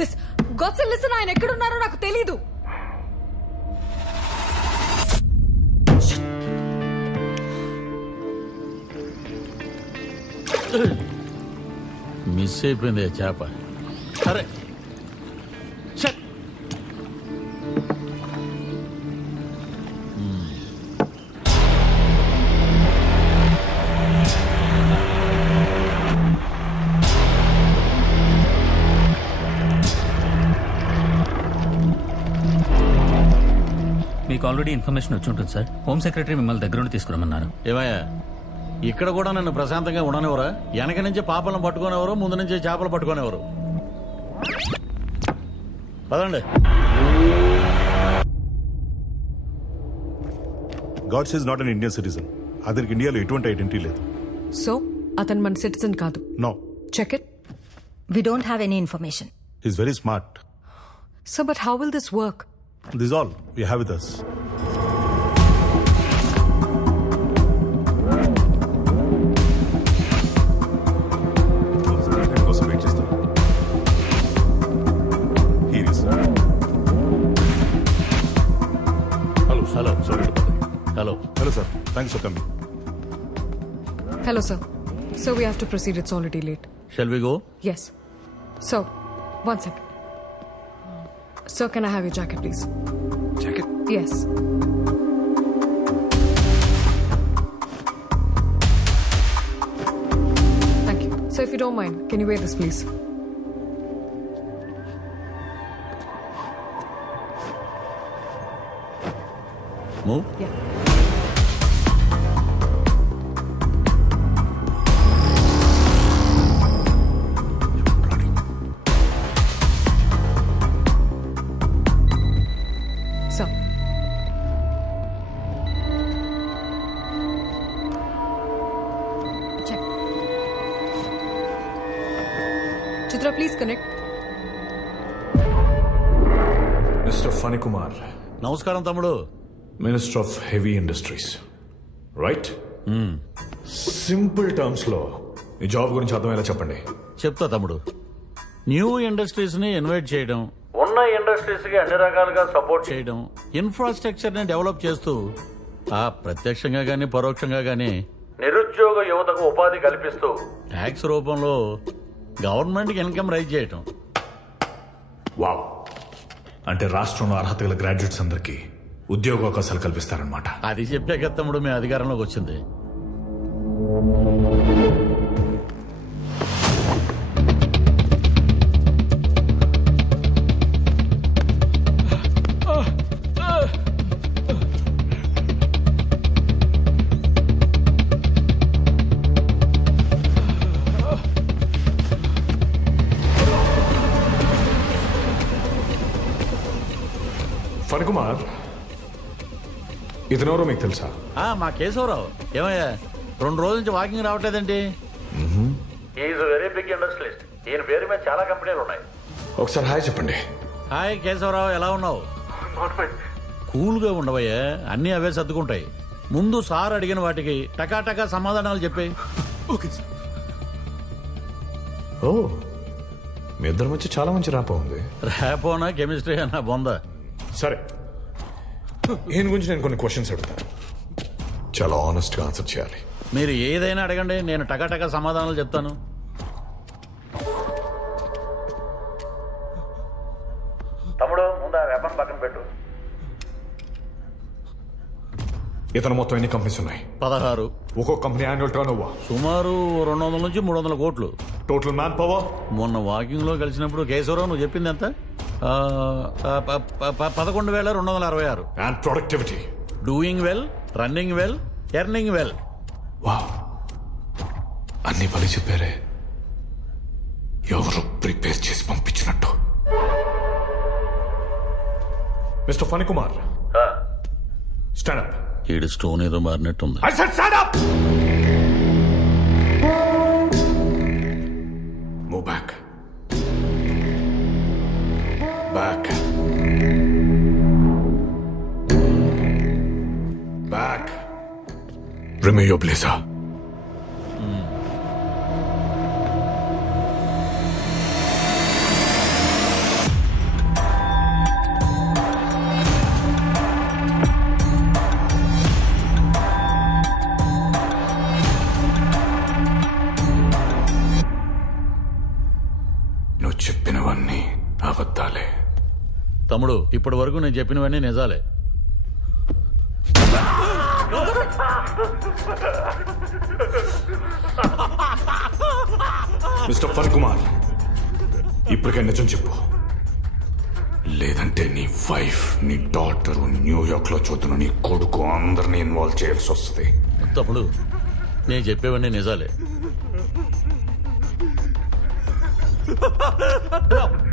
Listen ఆయన ఎక్కడున్నారో నాకు తెలీదు. మిస్ అయిపోయింది చేప. అరే మీకు ఆల్రెడీ ఇన్ఫర్మేషన్ వచ్చి ఉంటుంది సార్. హోమ్ సెక్రటరీ మిమ్మల్ని దగ్గరుండి తీసుకురమ్మన్నారు. ఏమయ్యా, ఇక్కడ కూడా నన్ను ప్రశాంతంగా ఉండనివరా? వెనక నుంచి పాపలను పట్టుకునేవారు, ముందు నుంచి చేపలు పట్టుకునేవారు. పదండి. Godse is not an Indian citizen. అతనికి ఇండియాలో ఎటువంటి ఐడెంటిటీ లేదు. సో అతను మన సిటిజన్ కాదు. No. Check it. We don't have any information. He's very smart. So but how will this work? This is all we have with us. Hello sir, thanks for coming. Hello sir. So we have to proceed, it's already late. Shall we go? Yes. So, one second. Sir, can I have your jacket, please? Jacket? Yes. Thank you. So, if you don't mind, can you wear this, please? Move? Yeah. So. Check. Chitra, please connect. Mr. Funny Kumar, నమస్కారం తమ్ముడు. Minister of Heavy Industries, right? Simple terms లో ఈ job గురించి అర్థమయ్యేలా చెప్పండి. చెప్తా తమ్ముడు. New industries ని ఇన్వైట్ చేయడం, ఉన్న ఇండస్ట్రీస్ కి అన్ని రకాలుగా సపోర్ట్ చేయడం, ఇన్ఫ్రాస్ట్రక్చర్ ని డెవలప్ చేస్తూ ప్రత్యక్షంగా గానీ పరోక్షంగా గానీ నిరుద్యోగ యువతకు ఉపాధి కల్పిస్తూ ట్యాక్స్ రూపంలో గవర్నమెంట్ కి ఇన్కమ్ రైజ్ చేయటం. వావ్, అంటే రాష్ట్రంలో అర్హత గల గ్రాడ్యుయేట్స్ అందరికీ ఉద్యోగ అవకాశాలు కల్పిస్తారనమాట. అది చెప్పే కదా తమ్ముడు మీ అధికారంలోకి వచ్చింది. ఫణి కుమార్, ఇతనెవరో మీకు తెలుసా? మా కేశవరావు. ఏమయ్యా, 2 రోజుల నుంచి వాకింగ్ రావట్లేదండి? Is very big industrialist. ఈయన పేరు మీద చాలా కంపెనీలు ఉన్నాయి. ఒకసారి హాయ్ చెప్పండి. హాయ్ కేశవరావు, ఎలా ఉన్నావు? కూల్గా ఉండవయ్యా, అన్ని అవే సర్దుకుంటాయి. ముందు సార్ అడిగిన వాటికి టకాటకా సమాధానాలు చెప్పాయి. Okay sir. ఓ, మీ ఇద్దరి మధ్య చాలా మంచి ర్యాపో ఉంది. ర్యాపోనా కెమిస్ట్రీ అన్నా బొందా? సరే, ఈయన గురించి నేను కొన్ని క్వశ్చన్స్ అడుగుతాను, చాలా ఆనెస్ట్ గా ఆన్సర్ చేయాలి. మీరు ఏదైనా అడగండి, నేను టకాటకా సమాధానాలు చెప్తాను. తమ్ముడు, ముందు ఆ వ్యాపారం పక్కన పెట్టు. ఇతను మొత్తం ఎన్ని కంపెనీస్ ఉన్నాయి? 16. ఒక్కొక్క కంపెనీ యాన్యువల్ టర్న్ ఓవర్ సుమారు 200 నుంచి 300 కోట్లు. Total man power? మొన్న వాకింగ్ లో కలిసినప్పుడు కేశవరావు నువ్వు చెప్పింది ఎంత? 11,266. And productivity? Doing well, running well, earning well. Wow, అన్ని పని చెప్పారే, ఎవరు ప్రిపేర్ చేసి పంపించినట్టు. Mister Phani Kumar, stand up. ఈడు స్టోన్ ఏదో మారినట్టుంది. I said stand up! Move back. Back. Back. Remove your blazer. చెప్పినవన్నీ అబద్ధాలే. తమ్ముడు, ఇప్పటి వరకు నేను చెప్పినవన్నీ నిజాలే. మిస్టర్ ఫన్ కుమార్, ఇప్పటికే నిజం చెప్పు, లేదంటే నీ వైఫ్, నీ డాటర్, న్యూయార్క్ లో చూస్తున్న నీ కొడుకు అందరినీ ఇన్వాల్వ్ చేయాల్సి వస్తుంది. తమ్ముడు, నేను చెప్పేవన్నీ నిజాలే.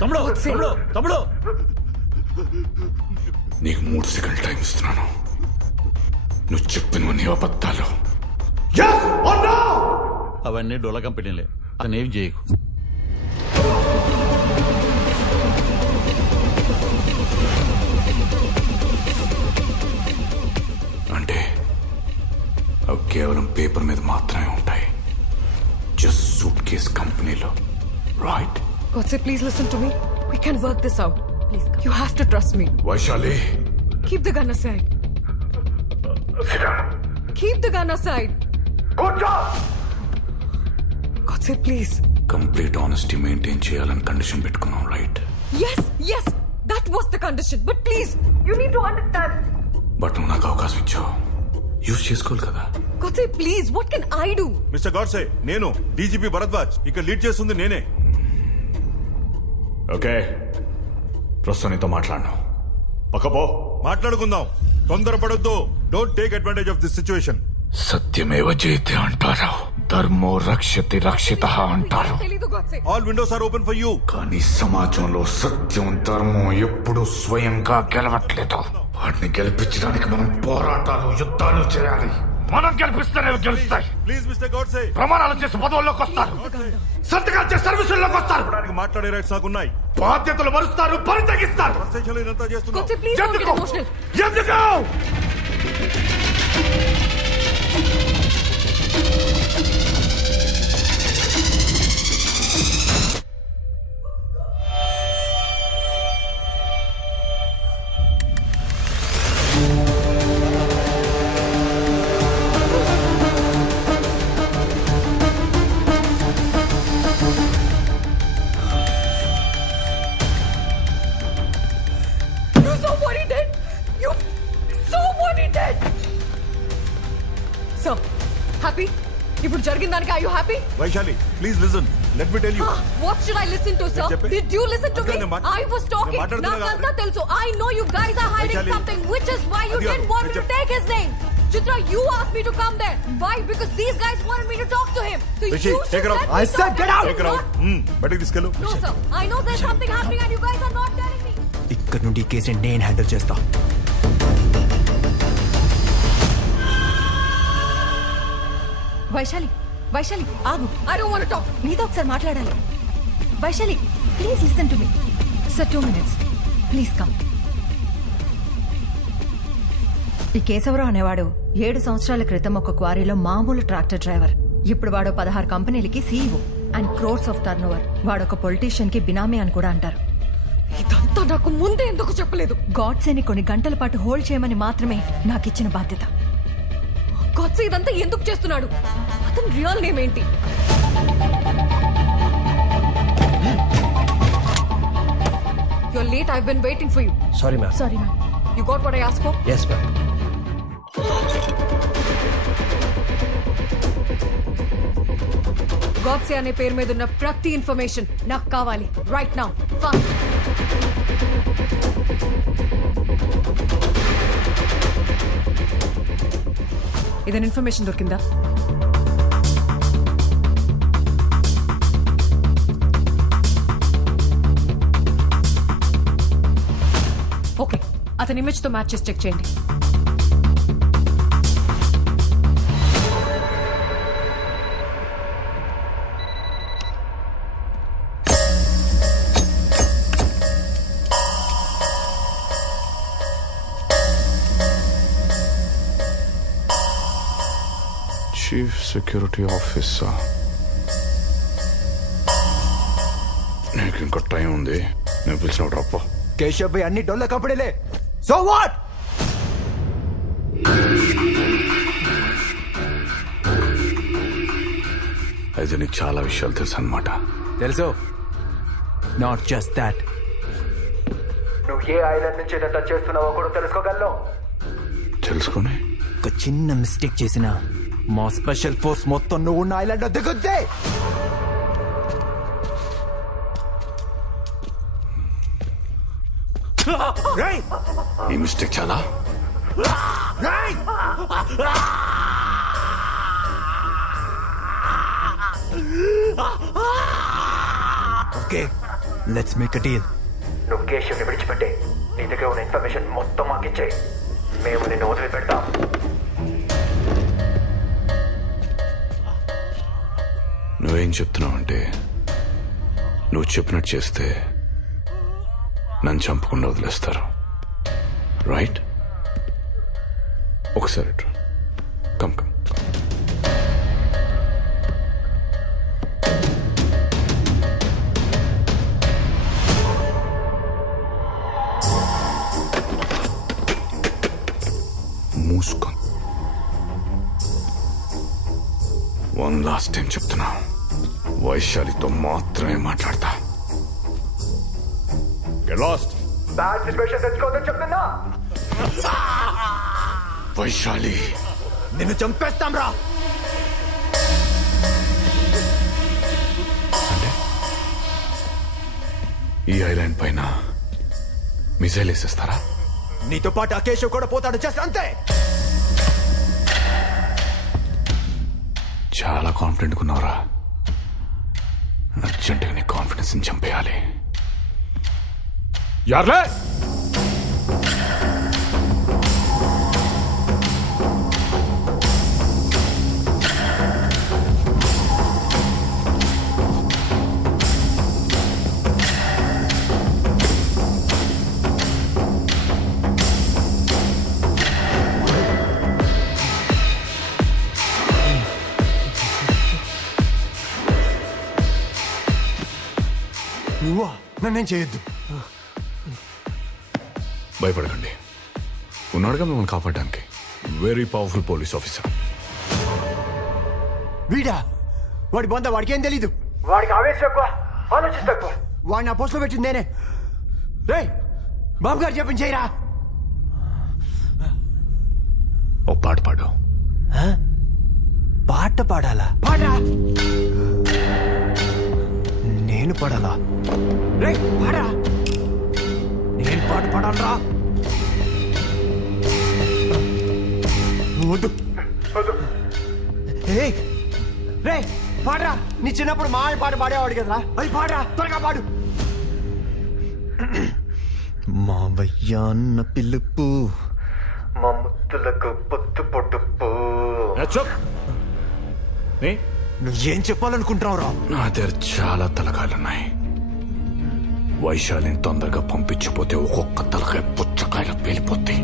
తమ్ముడు తమ్ముడు తమ్ముడు, నీకు 3 సెకండ్లు టైం ఇస్తున్నాను. నువ్వు చెప్పినవన్నీ అబద్ధాలు. అవన్నీ డొల కంపెనీలే, అతనేం చేయకు. అంటే అవి కేవలం పేపర్ మీద మాత్రమే ఉంటాయి, జస్ట్ సూట్ కేస్ కంపెనీలో, right? Godse, please listen to me. We can work this out. Please come. You have to trust me. Vaishali, Keep the gun aside. Keep the gun aside. Godse, please. Complete honesty maintain చేయాలని condition పెట్టుకున్నాం, right? Yes, that was the condition. But please, you need to understand. But నువ్వు నాకు అవకాశం ఇచ్చావు, use చేసుకోవాలి కదా. Godse, please, what can I do? Mister Godse, నేను DGP Bharadwaj, ఇక్కడ లీడ్ చేస్తుంది నేనే. ఓకే, ప్రస్తుతం నీతో మాట్లాడను, పక్కపో. మాట్లాడుకుందాం, తొందరపడొద్దు. Don't take advantage of this situation. సత్యమేవ జయతే అంటారు, ధర్మో రక్షతి రక్షిత అంటారు. తెలీదు, Godse. All windows are open for you. కానీ సమాజంలో సత్యం, ధర్మం ఎప్పుడూ స్వయంగా గెలవట్లేదు. వాటిని గెలిపించడానికి మనం పోరాటాలు, యుద్ధాలు చేయాలి. మనం గెలిపిస్తేనే గెలుస్తాయి. ప్లీజ్ మిస్టర్ గాడ్సే, ప్రమాణాలు చేసి పదవుల్లోకి వస్తారు, సంతకాలు చేసి సర్వీసుల్లోకి వస్తారు, మాట్లాడే రైట్స్ నాకున్నాయి. బాధ్యతలు మరుస్తారు, పని తగ్గిస్తారు. ఫ్రస్ట్రేషన్ ఇదంతా చేస్తున్నాం. Godse, please don't get emotional. ఎందుకు? You saw what he did. You saw what he did. So, happy? ఇప్పుడు జరిగిన దానికి are you happy? Vaishali, please listen, let me tell you. What should I listen to, sir? చెప్పే. Did you listen to me? అట్లా నేను I was talking. నేను మాట్లాడుతున్నా నాకంతా కదా. తెలుసు. I know you guys are hiding Vaishali. something, which is why you అది didn't want me to నేను take his name. Chitra, you asked me to come there. Why? Because these guys wanted me to talk to him. So Rishi, you take should her out. let me I talk and you Take her did out. not. బయటకు తీసుకెళ్ళు. No, sir. I know there's something happening and you guys are not telling me. ఇక్కడ నుండి ఈ కేసుని నేను handle చేస్తా. వైశాలి ఆగు. I don't want to talk. నీతో ఒకసారి మాట్లాడాలి. Vaishali, please listen to me. Sir 2 minutes please come. ఈ కేశవరావు అనేవాడు 7 సంవత్సరాల క్రితం ఒక క్వారీలో మామూలు ట్రాక్టర్ డ్రైవర్. ఇప్పుడు వాడు 16 కంపెనీలకి CEO and crores of turn over. వాడొక పొలిటీషియన్ కి బినామీ అని కూడా అంటారు. ఇదంతా నాకు ముందే ఎందుకు చెప్పలేదు? గాడ్సేని కొన్ని గంటల పాటు హోల్డ్ చేయమని మాత్రమే నాకు ఇచ్చిన బాధ్యత. గాడ్సే ఇదంతా ఎందుకు చేస్తున్నాడు? అతని రియల్ నేమ్ ఏంటి? You're late. I've been waiting for you. Sorry ma'am. Sorry ma'am. You got what I asked for? Yes ma'am. Godse అనే పేరు మీద ఉన్న ప్రతి ఇన్ఫర్మేషన్ నాకు కావాలి. Right now, fast. ఏదైనా ఇన్ఫర్మేషన్ దొరికిందా? ఓకే, అతని ఇమేజ్ తో మ్యాచ్ చేసి చెక్ చేయండి. Chief security officer. నీకు ఇంకా టైం ఉంది, నేను పిలిచిన రప్ప. కేశవ్ భాయ్ అన్ని డొల్ల కంపెనీలే. So what? అయితే నీకు చాలా విషయాలు తెలుసు అన్నమాట. తెలుసు. నాట్ జస్ట్ దాట్, నువ్వు ఏ ఐలాండ్ నుంచి ఇదంతా చేస్తున్నావో కూడా తెలుసుకోగలను. తెలుసుకుని ఒక చిన్న మిస్టేక్ చేసిన మా స్పెషల్ ఫోర్స్ మొత్తం నువ్వు ఉన్న ఐలాండ్ దిగుద్దే. ఈ మిస్టేక్ చాలా okay, let's make a deal. నువ్వు కేశవ్ని విడిచిపెట్టే, నీ దగ్గర ఉన్న ఇన్ఫర్మేషన్ మొత్తం మాకిచ్చే, మేము నిన్ను వదిలిపెడతాం. నువ్వేం చెప్తున్నావంటే నువ్వు చెప్పినట్టు చేస్తే నన్ను చంపకుండా వదిలేస్తారు, రైట్? ఒకసారి కమ్ కమ్. మూసుకొని వన్ లాస్ట్ టైం చెప్తున్నా, వైశాలితో మాత్రమే మాట్లాడతా. లాస్ట్ బ్యాడ్ సిచ్యువేషన్ తెచ్చుకోవద్దని చెప్తున్నా. వైశాలి నిన్ను చంపేస్తాం రా. అంటే ఈ ఐలాండ్ పైన మిసైల్ వేసేస్తారా? నీతో పాటు ఆ కేశవ్ కూడా పోతాడు, చేస్తా అంతే. చాలా కాన్ఫిడెంట్ ఉన్నావురా. అర్జెంటుగా నీ కాన్ఫిడెన్స్ ని చంపేయాలి. యార్లే నువ్వా? నన్నేం చేయొద్దు. భయపడకండి, ఉన్నాడుగా మిమ్మల్ని కాపాడడానికి వెరీ పవర్ఫుల్ పోలీస్ ఆఫీసర్. వీడా? వాడి బొంద వాడికి ఏం తెలీదు. వాడికి ఆవేశం ఎక్కువ, ఆలోచిస్తా తక్కువ. వాడిని ఆ పోస్టులో పెట్టింది నేనే. రే బాబు గారు చెప్పింది చేయరా. ఓ పాట పాడు. పాట పాడాలా? పాడా. నేను పాడాలా? రే పాడా. నేను పాట పాడాలరా? వద్దు వద్దు. రే పాడరా. నీ చిన్నప్పుడు మా పాట పాడేవాడు కదరా, అది పాడరా, త్వరగా పాడు. మావయ్య అన్న పిలుపు, మా ముత్తులకు పొత్తు పొడుపు. నువ్వేం చెప్పాలనుకుంటున్నావు రా? నా దగ్గర చాలా తలకాయలున్నాయి. వైశాలిని తొందరగా పంపించిపోతే ఒక్కొక్క తలకాయ పుచ్చకాయలు పేలిపోద్ది.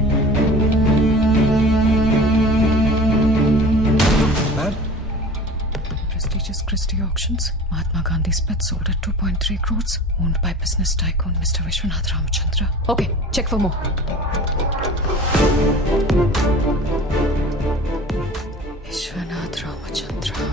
Prestigious Christie Auctions, Mahatma Gandhi's pet sold at 2.3 crores, owned by business tycoon Mr. Vishwanath Ramachandra. Okay, check for more. Vishwanath Ramachandra.